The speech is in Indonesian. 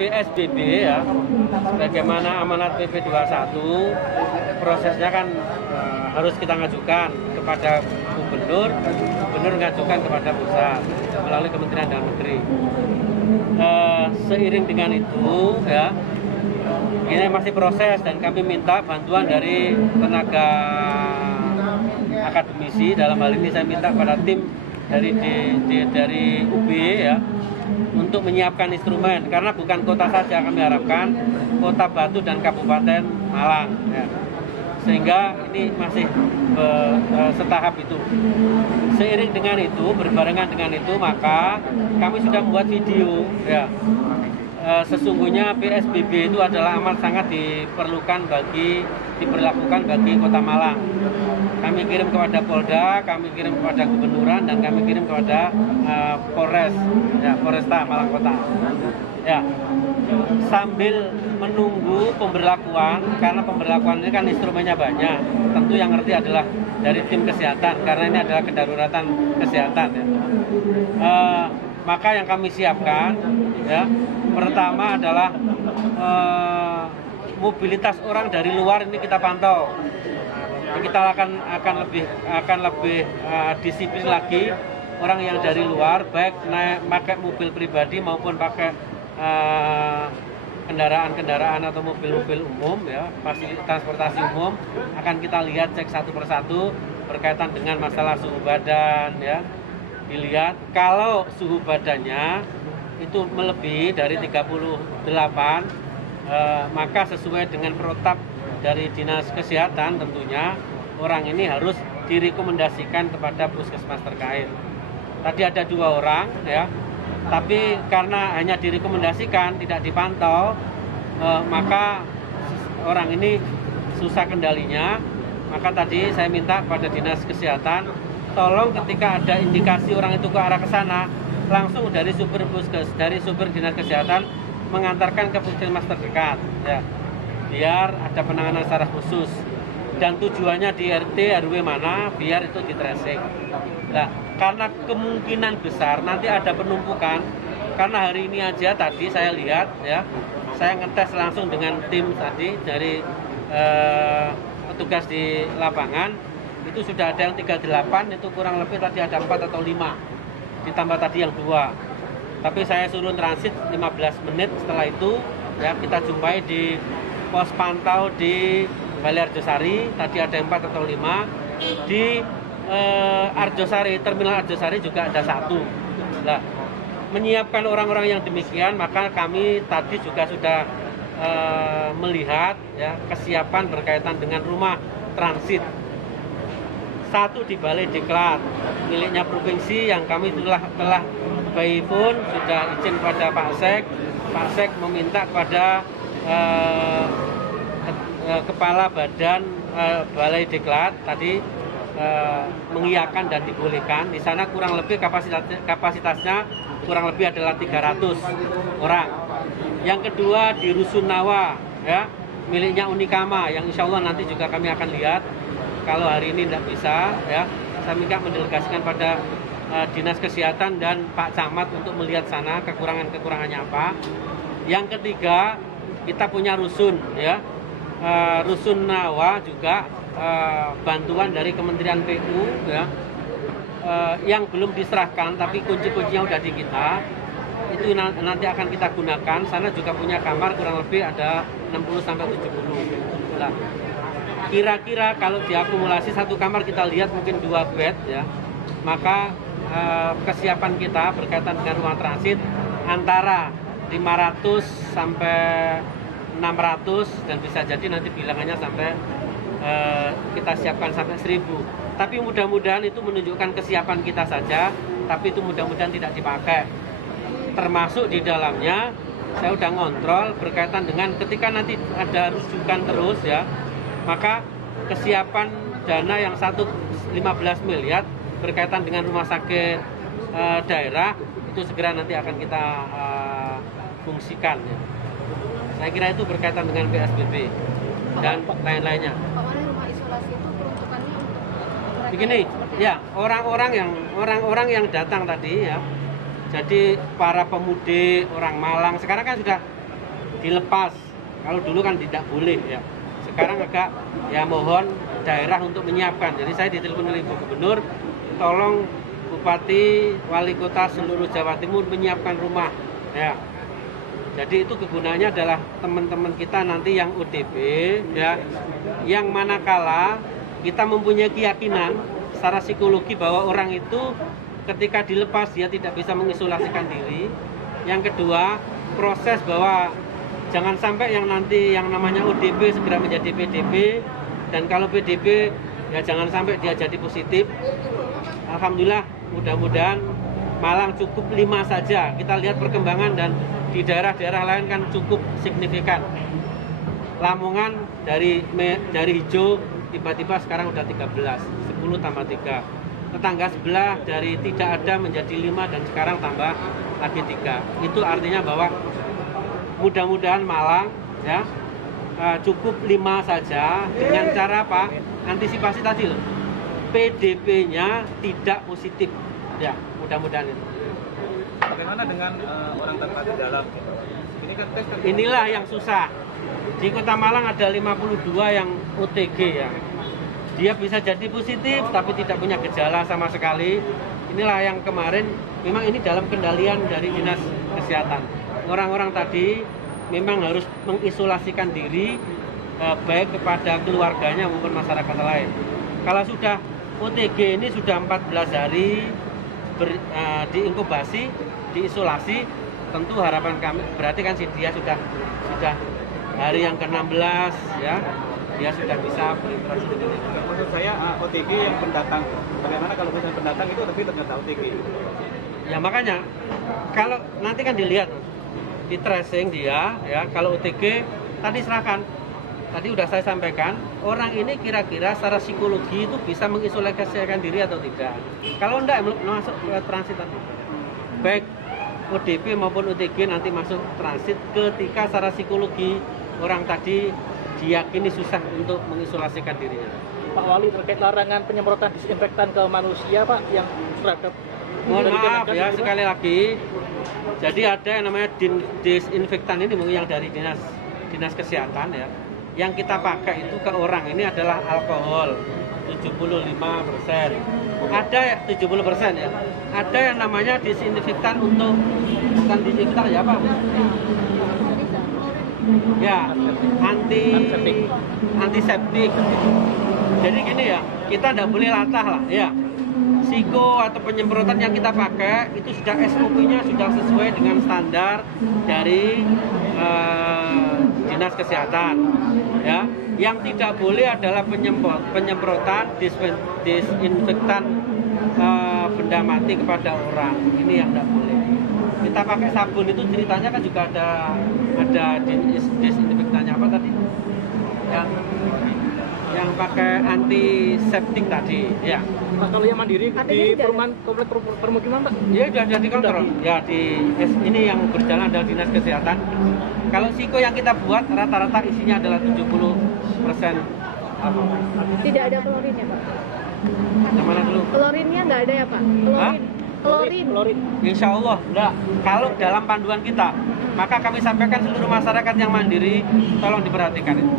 PSBB ya, bagaimana amanat PP 21, prosesnya kan harus kita ngajukan kepada gubernur ngajukan kepada pusat melalui Kementerian Dalam Negeri. Seiring dengan itu ya, ini masih proses dan kami minta bantuan dari tenaga akademisi. Dalam hal ini saya minta kepada tim dari UB ya, untuk menyiapkan instrumen, karena bukan kota saja kami harapkan, Kota Batu dan Kabupaten Malang ya. Sehingga ini masih setahap itu. Seiring dengan itu, berbarengan dengan itu, maka kami sudah membuat video ya. Sesungguhnya PSBB itu adalah amat sangat diperlakukan bagi Kota Malang. Kami kirim kepada Polda, kami kirim kepada Gubernuran, dan kami kirim kepada Polres, ya, Polresta Malang Kota. Ya, sambil menunggu pemberlakuan, karena pemberlakuan ini kan instrumennya banyak. Tentu yang ngerti adalah dari tim kesehatan, karena ini adalah kedaruratan kesehatan. Ya. Maka yang kami siapkan, ya, pertama adalah mobilitas orang dari luar ini kita pantau. Kita akan lebih disiplin lagi orang yang dari luar, baik pakai mobil pribadi maupun pakai kendaraan atau mobil-mobil umum ya, transportasi umum, akan kita lihat, cek satu persatu berkaitan dengan masalah suhu badan ya. Dilihat kalau suhu badannya itu melebihi dari 38, maka sesuai dengan protap dari Dinas Kesehatan tentunya orang ini harus direkomendasikan kepada puskesmas terkait. Tadi ada 2 orang ya, tapi karena hanya direkomendasikan tidak dipantau, maka orang ini susah kendalinya. Maka tadi saya minta kepada Dinas Kesehatan, tolong ketika ada indikasi orang itu ke arah ke sana, langsung dari supir Dinas Kesehatan mengantarkan ke puskesmas terdekat ya, biar ada penanganan secara khusus, dan tujuannya di RT RW mana biar itu di tracing. Nah, karena kemungkinan besar nanti ada penumpukan, karena hari ini aja tadi saya lihat ya, saya ngetes langsung dengan tim tadi dari petugas di lapangan, itu sudah ada yang 38, itu kurang lebih tadi ada 4 atau 5, ditambah tadi yang 2. Tapi saya suruh transit 15 menit setelah itu ya, kita jumpai di pos pantau di Balai Arjosari, tadi ada 4 atau 5. Di Arjosari, Terminal Arjosari juga ada 1. Nah, menyiapkan orang-orang yang demikian, maka kami tadi juga sudah melihat ya, kesiapan berkaitan dengan rumah transit. 1 di Balai Diklat miliknya provinsi yang kami telah by phone sudah izin pada Pak Sek meminta kepada Kepala Badan Balai Diklat tadi mengiyakan dan dibolehkan. Di sana kurang lebih kapasitasnya kurang lebih adalah 300 orang. Yang kedua di Rusunawa ya, miliknya Unikama, yang insya Allah nanti juga kami akan lihat. Kalau hari ini tidak bisa ya, saya minta mendelegasikan pada Dinas Kesehatan dan Pak Camat untuk melihat sana kekurangannya apa. Yang ketiga, kita punya rusun ya, Rusunawa juga bantuan dari Kementerian PU ya, yang belum diserahkan tapi kunci-kuncinya udah di kita. Itu nanti akan kita gunakan. Sana juga punya kamar kurang lebih ada 60 sampai 70. Nah, kira-kira kalau diakumulasi 1 kamar kita lihat mungkin 2 bed ya, maka kesiapan kita berkaitan dengan ruang transit antara 500 sampai 600, dan bisa jadi nanti bilangannya sampai kita siapkan sampai 1000. Tapi mudah-mudahan itu menunjukkan kesiapan kita saja, tapi itu mudah-mudahan tidak dipakai. Termasuk di dalamnya saya udah ngontrol berkaitan dengan ketika nanti ada rujukan terus ya, maka kesiapan dana yang 15 miliar berkaitan dengan rumah sakit daerah itu segera nanti akan kita fungsikan ya. Saya kira itu berkaitan dengan PSBB dan lain-lainnya. Rumah isolasi itu peruntukannya untuk begini ya, orang-orang yang datang tadi ya, jadi para pemudik orang Malang sekarang kan sudah dilepas. Kalau dulu kan tidak boleh ya. Sekarang agak ya mohon daerah untuk menyiapkan. Jadi saya ditelepon oleh Ibu Gubernur, tolong Bupati, Wali Kota seluruh Jawa Timur menyiapkan rumah ya. Jadi itu kegunaannya adalah teman-teman kita nanti yang ODP ya, yang manakala kita mempunyai keyakinan secara psikologi bahwa orang itu ketika dilepas dia tidak bisa mengisolasikan diri. Yang kedua, proses bahwa jangan sampai yang nanti yang namanya ODP segera menjadi PDP, dan kalau PDP ya jangan sampai dia jadi positif. Alhamdulillah, mudah-mudahan Malang cukup 5 saja. Kita lihat perkembangan dan di daerah-daerah lain kan cukup signifikan. Lamongan dari hijau tiba-tiba sekarang udah 13, 10 tambah 3. Tetangga sebelah dari tidak ada menjadi 5 dan sekarang tambah lagi 3. Itu artinya bahwa mudah-mudahan Malang ya cukup 5 saja dengan cara apa? Antisipasi tadi loh. PDP-nya tidak positif. Ya, mudah-mudahan itu. Bagaimana dengan orang tanpa gejala? Ini kan tes. Inilah yang susah. Di Kota Malang ada 52 yang OTG ya. Dia bisa jadi positif tapi tidak punya gejala sama sekali. Inilah yang kemarin memang ini dalam kendalian dari Dinas Kesehatan. Orang-orang tadi memang harus mengisolasikan diri baik kepada keluarganya maupun masyarakat lain. Kalau sudah OTG ini sudah 14 hari diinkubasi, diisolasi, tentu harapan kami berarti kan dia sudah hari yang ke-16 ya, dia sudah bisa berinteraksi dengan itu. Maksud saya OTG yang pendatang. Bagaimana kalau misalnya pendatang itu tapi ternyata OTG? Ya makanya kalau nanti kan dilihat di tracing dia ya, kalau OTG tadi serahkan. Tadi udah saya sampaikan, orang ini kira-kira secara psikologi itu bisa mengisolasikan diri atau tidak. Kalau enggak, masuk lewat transit tadi. Baik ODP maupun OTG nanti masuk transit ketika secara psikologi orang tadi diyakini susah untuk mengisolasikan dirinya. Pak Wali, terkait larangan penyemprotan disinfektan ke manusia Pak yang terhadap mohon maaf ya sekali lagi, jadi ada yang namanya disinfektan ini mungkin yang dari dinas kesehatan ya. Yang kita pakai itu ke orang ini adalah alkohol 75%. Ada 70% ya. Ada yang namanya disinfektan untuk bukan disinfektan ya apa? Ya, antiseptik. Jadi gini ya, kita tidak boleh latah lah ya. Siko atau penyemprotan yang kita pakai itu sudah SOP-nya sudah sesuai dengan standar dari Dinas Kesehatan ya. Yang tidak boleh adalah penyemprotan disinfektan benda mati kepada orang. Ini yang tidak boleh. Kita pakai sabun itu ceritanya kan juga ada disinfektannya apa tadi? Yang pakai antiseptik tadi ya. Pak, kalau yang mandiri di perumahan komplek permukiman Pak? Ya sudah jadi kontrol. Ya ini yang berjalan dari Dinas Kesehatan. Kalau siko yang kita buat rata-rata isinya adalah 70%. Tidak ada klorinnya Pak. Yang mana dulu? Klorinnya nggak ada ya Pak? Klorin. Insya Allah enggak. Kalau dalam panduan kita, maka kami sampaikan seluruh masyarakat yang mandiri tolong diperhatikan itu.